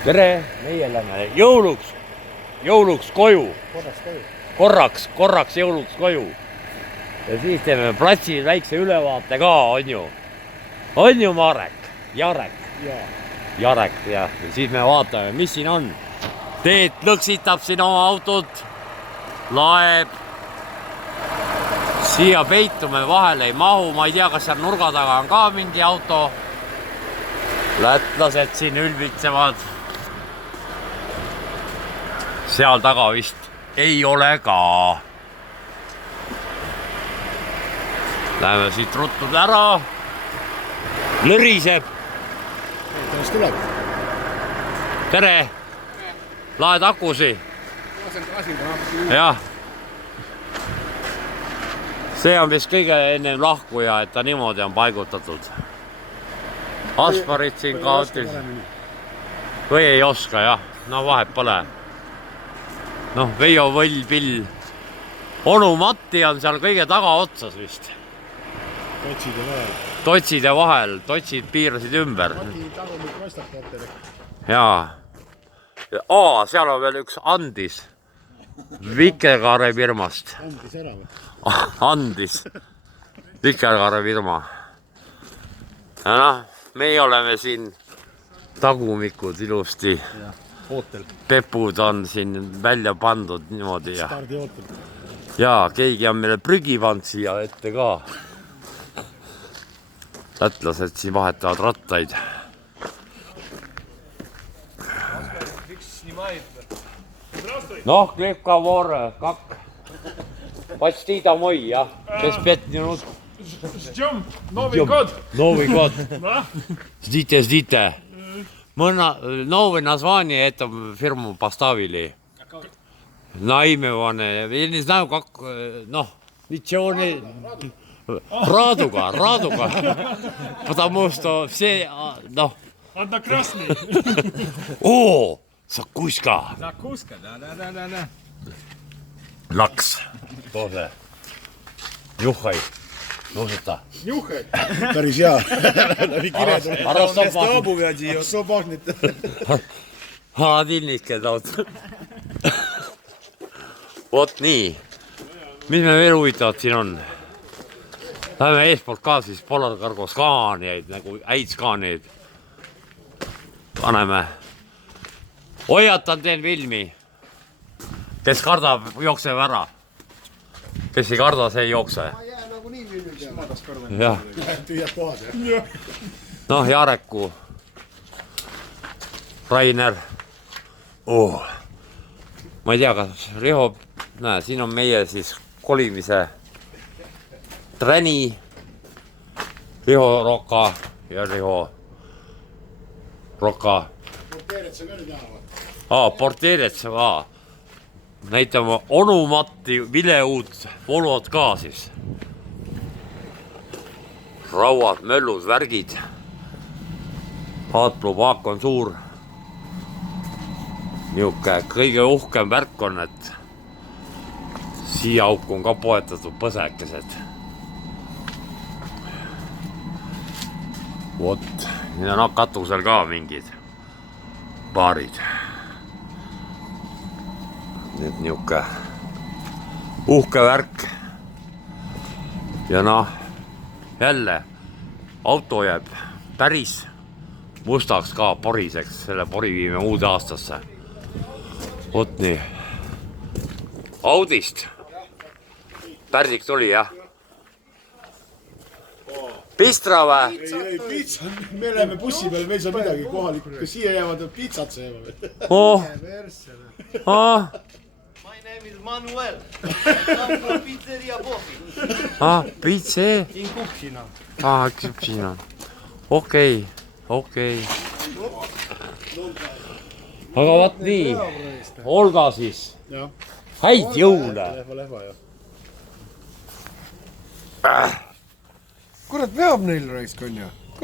Tere, meie lähme jõuluks koju. Korraks jõuluks koju. Ja siis teeme platsil väikse ülevaate ka, on ju, Marek? Jarek, ja siis me vaatame, mis siin on. Teet lõksitab siin oma autot, laeb. Siia peitume vahele ei mahu, ma ei tea, kas seal nurga taga on ka mingi auto. Lätlased siin ülbitsevad. Seal taga vist ei ole ka. Läheme siit ruttud ära. Lõriseb. Kuidas tuleb? Tere! Laed akusi. Jah. See on vist kõige ennem lahkuja, et ta niimoodi on paigutatud. Asparid siin kaotis. Või ei oska, jah. No vahet pole. Noh, Veijo Võll-Pill. Onu Matti on seal kõige taga otsas vist. Totside vahel. Totsid piirasid ümber. Jaa. Seal on veel üks Andis. Vikerkaare firmast. Andis ära või? Andis. Vikerkaare firma. Ja noh, meie oleme siin tagumikud ilusti. Pepud on siin välja pandud niimoodi. Ja keegi on meile prügi pannud siia ette ka. Lätlased siin vahetavad rattaid. Noh, Klipka Voore, kak. Почти домой, ja. Без 5 минут. Ждем Новый год. Новый год. Ждите. Мы новое название этому фирму поставили. Наименование. Я не знаю, как, ну, ничего не... Радуга. Потому что все, ну... Однокрасный. О, закуска. Закуска, да. Laks. Тоже. Juhhai. Nuuseta. Juhhai. Päris hea. Läbi kirjad. Sobahnit. Haladilnikke taud. Vot nii. Mis me veel huvitavad siin on? Läheme eespoolt ka siis Polar Cargo skaanijaid, nagu häid skaanijaid. Paneme. Hoiatan teen filmi. Kes kardab, jookseb ära. Kes ei karda, see ei jookse. Ma jää nagu nii filmi peale. Jah. Tühjad kohad, jah. Noh, Jareku. Rainer. Ma ei tea, kas Riho... Näe, siin on meie siis kolimise Träni. Riho Roka ja Riho Roka. Porteeretse ka nüüd jäävad. Porteeretse ka. Näitame Onu Matti vileud volod ka siis. Rauad, möllud, värgid. Aatlupaak on suur. Niuke kõige uhkem värk on, et siia auku on ka poetatud põsekesed. Vot, nüüd on katusel ka mingid paarid. Nüüd niuke uhke värk. Ja noh, jälle auto jääb päris mustaks ka poriseks. Selle pori viime uude aastasse. Vot nii. Audist. Pärdik tuli, jah? Pistra või? Ei, piitsa. Me läheme bussi peal, meil saa midagi kohalik. Kas siia jäävad piitsat sööma? My name is Manuel. I come from Pizzeria Bofi. Pitse? In Kupšina. Kupšina. Okei. Aga vaat nii. Olga siis. Häid jõule. Lehva, jah. Kurat, veab neil raisk on ju.